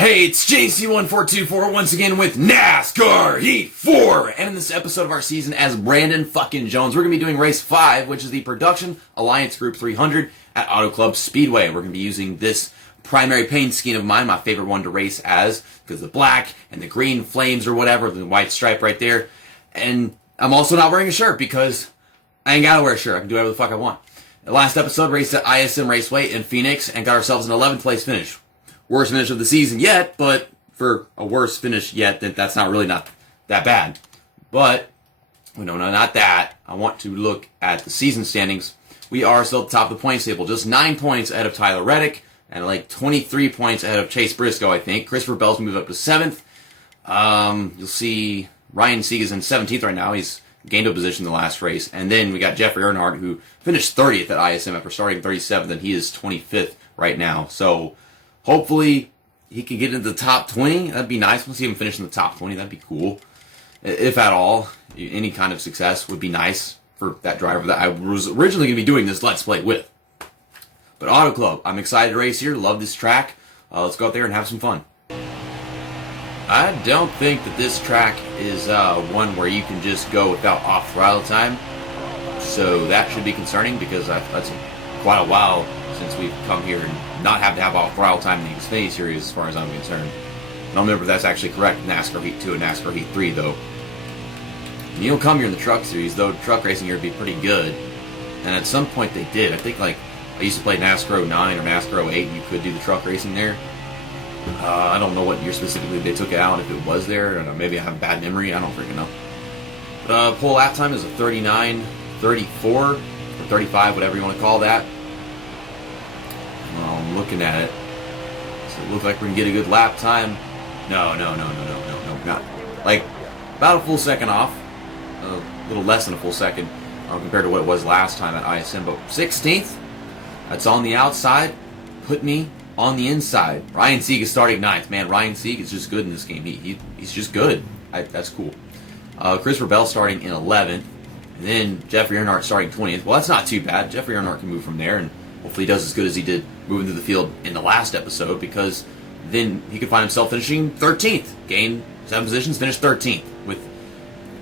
Hey, it's JC1424 once again with NASCAR Heat 4. And in this episode of our season as Brandon fucking Jones, we're going to be doing race 5, which is the Production Alliance Group 300 at Auto Club Speedway. We're going to be using this primary paint scheme of mine, my favorite one to race as, because the black and the green flames or whatever, the white stripe right there. And I'm also not wearing a shirt because I ain't got to wear a shirt. I can do whatever the fuck I want. The last episode raced at ISM Raceway in Phoenix and got ourselves an 11th place finish. Worst finish of the season yet, but for a worse finish yet, that's not really not that bad. But, no, not that. I want to look at the season standings. We are still at the top of the points table, just 9 points ahead of Tyler Reddick, and like 23 points ahead of Chase Briscoe, I think. Christopher Bell's moved up to 7th. You'll see Ryan Sieg is in 17th right now. He's gained a position in the last race. And then we got Jeffrey Earnhardt, who finished 30th at ISM after starting 37th, and he is 25th right now. So, hopefully, he can get into the top 20. That'd be nice. We'll see him finish in the top 20. That'd be cool. If at all, any kind of success would be nice for that driver that I was originally going to be doing this Let's Play with. But Auto Club, I'm excited to race here. Love this track. Let's go out there and have some fun. I don't think that this track is one where you can just go without off-throttle time. So that should be concerning because that's quite a while since we've come here and not have to have off-throttle time in the Xfinity Series as far as I'm concerned. I don't remember if that's actually correct in NASCAR Heat 2 and NASCAR Heat 3, though. And you don't come here in the Truck Series, though truck racing here would be pretty good. And at some point they did. I think, like, I used to play NASCAR 09 or NASCAR 08, and you could do the truck racing there. I don't know what year specifically they took it out, if it was there. I don't know, maybe I have a bad memory. I don't freaking know. But pole lap time is a 39, 34, or 35, whatever you want to call that. Well, I'm looking at it. Does it look like we can get a good lap time? No, not. Like, about a full second off. A little less than a full second compared to what it was last time at ISM. But 16th, that's on the outside. Put me on the inside. Ryan Sieg is starting 9th. Man, Ryan Sieg is just good in this game. He's just good. That's cool. Christopher Bell starting in 11th. And then Jeffrey Earnhardt starting 20th. Well, that's not too bad. Jeffrey Earnhardt can move from there, and hopefully he does as good as he did moving through the field in the last episode, because then he could find himself finishing 13th. Gained 7 positions, finished 13th with,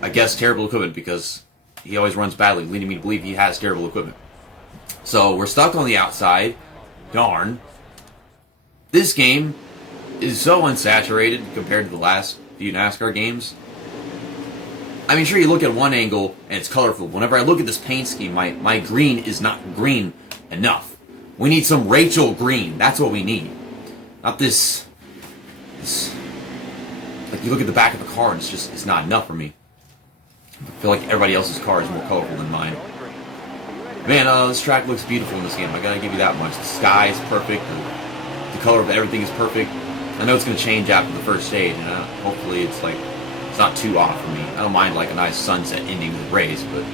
I guess, terrible equipment, because he always runs badly, leading me to believe he has terrible equipment. So we're stuck on the outside. Darn. This game is so unsaturated compared to the last few NASCAR games. I mean, sure, you look at one angle and it's colorful. Whenever I look at this paint scheme, my green is not green enough. We need some Rachel green. That's what we need. Not this. Like, you look at the back of the car and it's not enough for me. I feel like everybody else's car is more colorful than mine. Man, this track looks beautiful in this game. I gotta give you that much. The sky is perfect. The color of everything is perfect. I know it's gonna change after the first stage, and hopefully it's not too off for me. I don't mind like a nice sunset ending of the race, but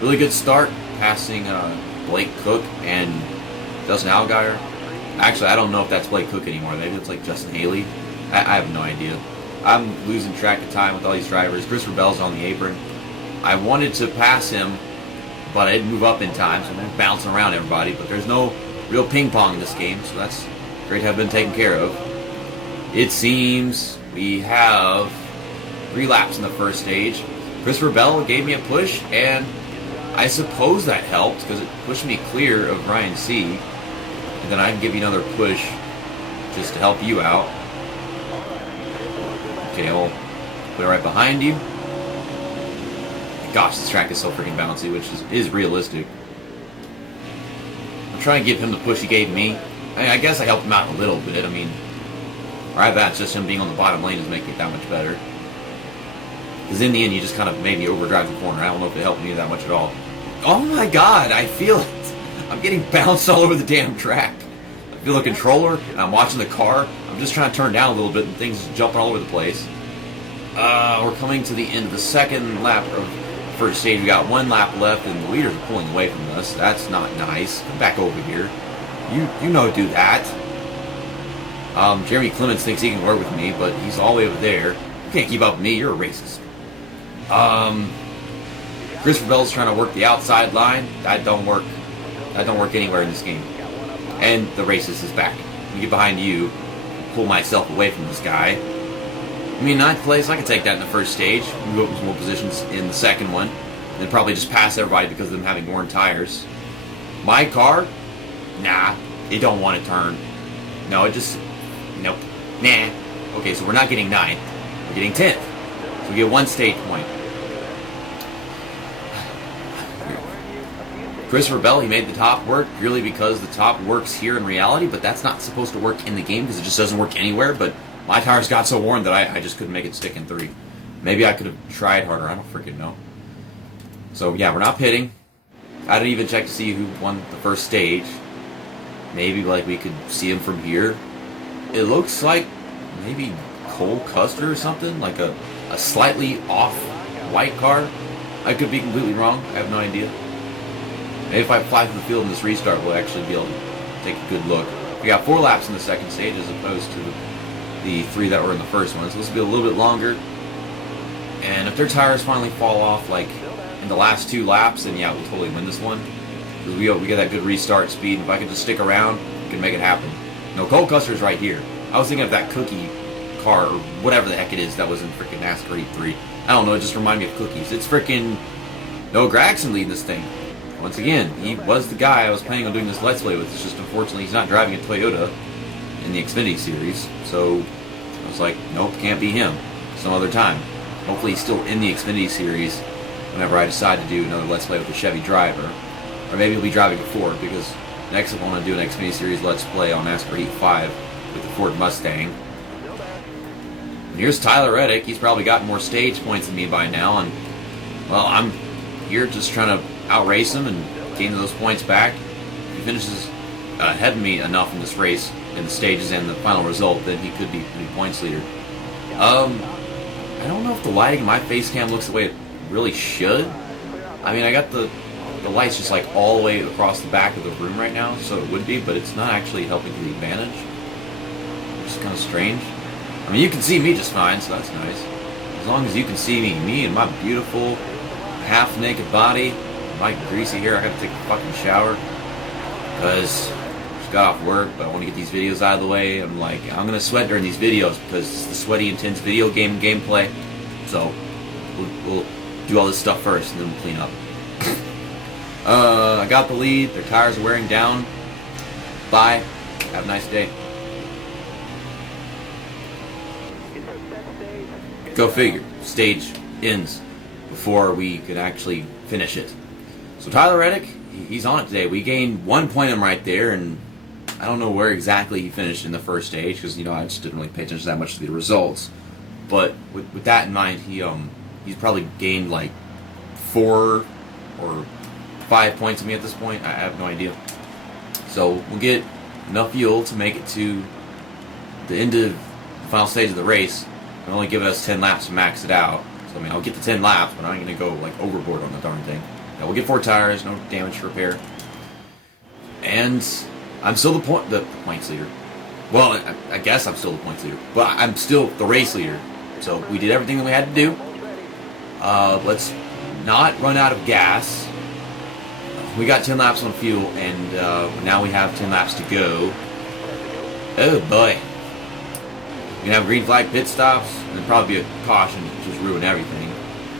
really good start, passing Blake Cook and Justin Allgaier. Actually, I don't know if that's Blake Cook anymore. Maybe it's like Justin Haley. I have no idea. I'm losing track of time with all these drivers. Christopher Bell's on the apron. I wanted to pass him, but I didn't move up in time, so I'm bouncing around everybody. But there's no real ping pong in this game, so that's great to have been taken care of. It seems we have 3 laps in the first stage. Christopher Bell gave me a push, and I suppose that helped because it pushed me clear of Ryan Sieg. And then I can give you another push just to help you out. Okay, I'll put it right behind you. Gosh, this track is so freaking bouncy, which is realistic. I'm trying to give him the push he gave me. I guess I helped him out a little bit. I mean, right, that's just him being on the bottom lane is making it that much better. Because in the end, you just kind of maybe overdrive the corner. I don't know if it helped me that much at all. Oh my god, I feel it. I'm getting bounced all over the damn track. I feel the controller, and I'm watching the car. I'm just trying to turn down a little bit, and things are jumping all over the place. We're coming to the end of the second lap of the first stage. We got 1 lap left, and the leaders are pulling away from us. That's not nice. Come back over here. You know do that. Jeremy Clements thinks he can work with me, but he's all the way over there. You can't keep up with me. You're a racist. Christopher Bell's trying to work the outside line. That don't work. That don't work anywhere in this game. And the racist is back. We get behind you. pull myself away from this guy. I mean, 9th place, I can take that in the first stage. Move up some more positions in the second one. And then probably just pass everybody because of them having worn tires. My car? Nah, it don't want to turn. No, it just... Nope. Nah. Okay, so we're not getting 9th. We're getting 10th. So we get 1 stage point. Christopher Bell, he made the top work purely because the top works here in reality, but that's not supposed to work in the game because it just doesn't work anywhere. But my tires got so worn that I just couldn't make it stick in 3. Maybe I could have tried harder. I don't freaking know. So yeah, we're not pitting. I didn't even check to see who won the first stage. Maybe like we could see him from here. It looks like maybe Cole Custer or something, like a slightly off white car. I could be completely wrong. I have no idea. Maybe if I fly through the field in this restart, we'll actually be able to take a good look. We got 4 laps in the second stage as opposed to the 3 that were in the first one, so this will be a little bit longer. And if their tires finally fall off, like in the last 2 laps, then yeah, we'll totally win this one. Because we get that good restart speed. If I could just stick around, we can make it happen. No, Cole Custer's right here. I was thinking of that cookie car, or whatever the heck it is that was in freaking NASCAR Heat 3. I don't know, it just reminded me of cookies. It's freaking Noah Gragson leading this thing. Once again, he was the guy I was planning on doing this Let's Play with. It's just unfortunately he's not driving a Toyota in the Xfinity Series. So I was like, nope, can't be him. Some other time. Hopefully he's still in the Xfinity Series whenever I decide to do another Let's Play with a Chevy driver. Or maybe he'll be driving a Ford, because next I want to do an Xfinity Series Let's Play on NASCAR Heat 5 with the Ford Mustang. And here's Tyler Reddick. He's probably got more stage points than me by now, and well, I'm here just trying to outrace him and gain those points back. If he finishes ahead of me enough in this race, in the stages and the final result, then he could be points leader. I don't know if the lighting in my face cam looks the way it really should. I mean, I got the lights just like all the way across the back of the room right now, so it would be, but it's not actually helping to the advantage. It's kind of strange. I mean, you can see me just fine, so that's nice. As long as you can see me and my beautiful half-naked body, my greasy hair. I gotta take a fucking shower because I just got off work, but I want to get these videos out of the way. I'm like, I'm gonna sweat during these videos because it's the sweaty, intense video game gameplay. So we'll do all this stuff first, and then we'll clean up. I got the lead. Their tires are wearing down. Bye. Have a nice day. Go figure. Stage ends before we could actually finish it. So Tyler Reddick, he's on it today. We gained 1 point on him right there, and I don't know where exactly he finished in the first stage because I just didn't really pay attention that much to the results. But with that in mind, he's probably gained like 4 or 5 points on me at this point. I have no idea. So we'll get enough fuel to make it to the end of the final stage of the race. It'll only give us 10 laps to max it out. So I mean, I'll get to 10 laps, but I'm going to go like overboard on the darn thing. Now, we'll get 4 tires, no damage to repair. And I'm still the points leader. Well, I guess I'm still the points leader. But I'm still the race leader. So we did everything that we had to do. Let's not run out of gas. We got 10 laps on fuel, and now we have 10 laps to go. Oh boy. We're going to have green flag pit stops, and then probably be a caution to just ruin everything.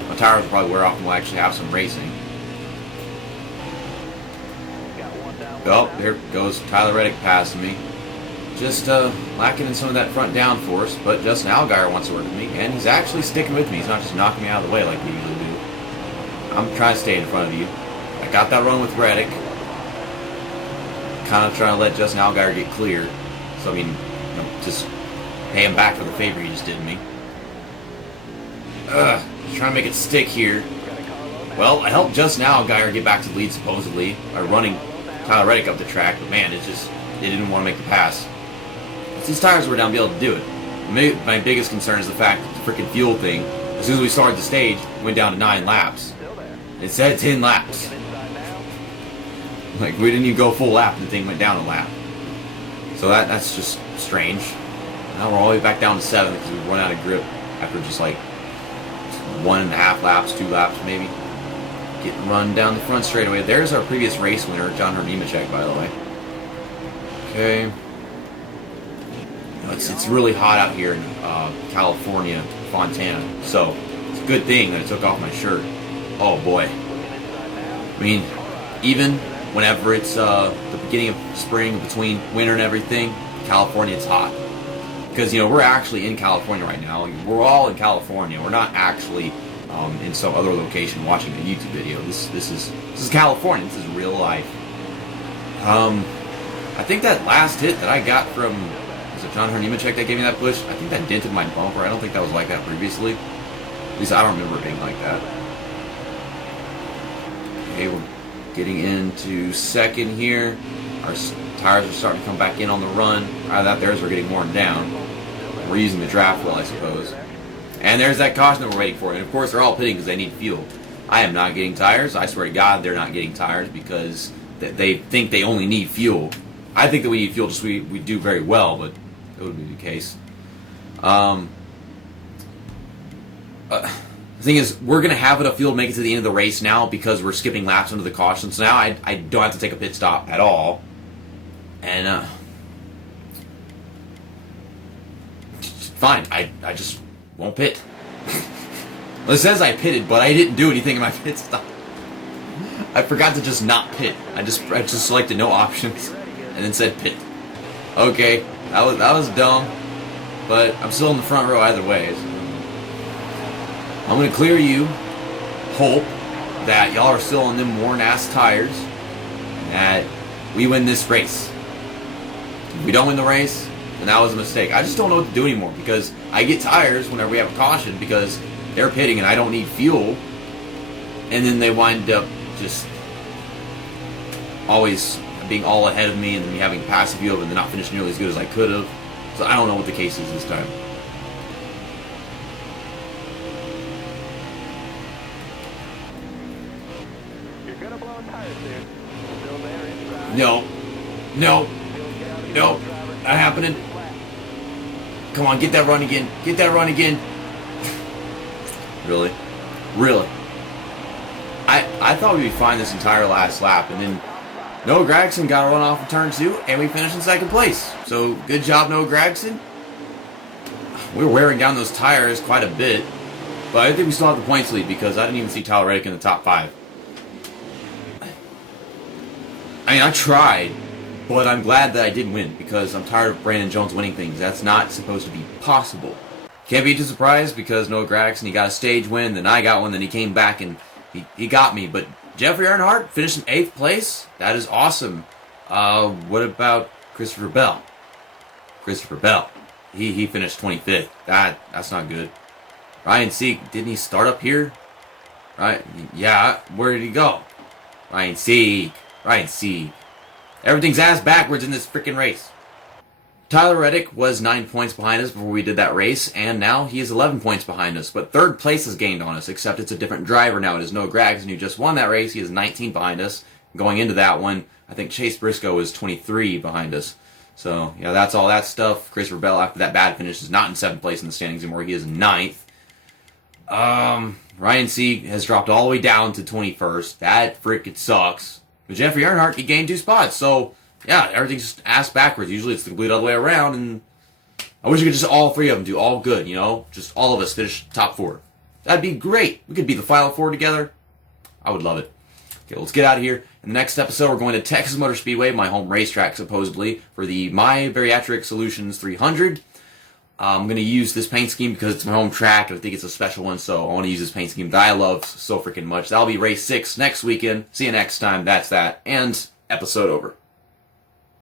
My tires will probably wear off, and we'll actually have some racing. Oh, there goes Tyler Reddick passing me. Just lacking in some of that front downforce, but Justin Allgaier wants to work with me, and he's actually sticking with me. He's not just knocking me out of the way like we usually do. I'm trying to stay in front of you. I got that run with Reddick. Kind of trying to let Justin Allgaier get clear. So, I mean, just pay him back for the favor he just did me. Just trying to make it stick here. Well, I helped Justin Allgaier get back to the lead, supposedly, by running Tyler Reddick up the track, but man, it didn't want to make the pass. If these tires were down, to be able to do it. My biggest concern is the fact that the freaking fuel thing, as soon as we started the stage, went down to 9 laps. It said 10 laps. Like, we didn't even go full lap, and the thing went down a lap. So that's just strange. Now we're all the way back down to 7 because we run out of grip after just like 1.5 laps, 2 laps maybe. Getting run down the front straightaway. There's our previous race winner, John Nemechek, by the way. Okay. It's really hot out here in California, Fontana. So it's a good thing that I took off my shirt. Oh boy. I mean, even whenever it's the beginning of spring, between winter and everything, California, it's hot. Because, we're actually in California right now. We're all in California. We're not actually in some other location watching a YouTube video. This is California. This is real life. I think that last hit that I got from, was it John Hernimacek that gave me that push? I think that dented my bumper. I don't think that was like that previously. At least I don't remember it being like that. Okay, we're getting into second here. Our tires are starting to come back in on the run. That theirs are getting worn down. We're using the draft wheel, I suppose. And there's that caution that we're waiting for. And of course, they're all pitting because they need fuel. I am not getting tires. I swear to God, they're not getting tires because they think they only need fuel. I think that we need fuel just we do very well, but it would be the case. The thing is, we're going to have enough fuel to make it to the end of the race now because we're skipping laps under the caution. So now I don't have to take a pit stop at all. And, fine, I just won't pit. Well, it says I pitted, but I didn't do anything in my pit stop. I forgot to just not pit. I just selected no options and then said pit. Okay, that was dumb, but I'm still in the front row either way. So I'm gonna clear you. Hope that y'all are still on them worn ass tires, and that we win this race. If we don't win the race, then that was a mistake. I just don't know what to do anymore because I get tires whenever we have a caution because they're pitting and I don't need fuel, and then they wind up just always being all ahead of me and me having passive fuel and then not finish nearly as good as I could have. So I don't know what the case is this time. You're gonna blow tires, dude. Still there inside. No, not happening. Come on, get that run again. Get that run again. Really? I thought we'd be fine this entire last lap, and then Noah Gragson got a run off of turn 2, and we finished in second place. So, good job, Noah Gragson. We were wearing down those tires quite a bit, but I think we still have the points lead because I didn't even see Tyler Reddick in the top 5. I mean, I tried, but I'm glad that I did win because I'm tired of Brandon Jones winning things. That's not supposed to be possible. Can't be too surprised because Noah Gragson, he got a stage win, then I got one, then he came back and he got me. But Jeffrey Earnhardt finished in 8th place. That is awesome. What about Christopher Bell? Christopher Bell. He finished 25th. That's not good. Ryan Sieg, didn't he start up here? Right? Yeah, where did he go? Ryan Sieg. Everything's ass backwards in this freaking race. Tyler Reddick was 9 points behind us before we did that race, and now he is 11 points behind us. But 3rd place is gained on us, except it's a different driver now. It is Noah Gragson, who just won that race. He is 19 behind us. Going into that one, I think Chase Briscoe is 23 behind us. So, yeah, that's all that stuff. Christopher Bell, after that bad finish, is not in 7th place in the standings anymore. He is 9th. Ryan Sieg has dropped all the way down to 21st. That frickin' sucks. But Jeffrey Earnhardt, he gained 2 spots. So, yeah, everything's just ass backwards. Usually it's the complete other way around, and I wish we could just all 3 of them do all good, Just all of us finish top 4. That'd be great. We could be the final 4 together. I would love it. Okay, let's get out of here. In the next episode, we're going to Texas Motor Speedway, my home racetrack, supposedly, for the My Bariatric Solutions 300. I'm going to use this paint scheme because it's my home track, and I think it's a special one, so I want to use this paint scheme that I love so freaking much. That'll be race 6 next weekend. See you next time. That's that. And episode over.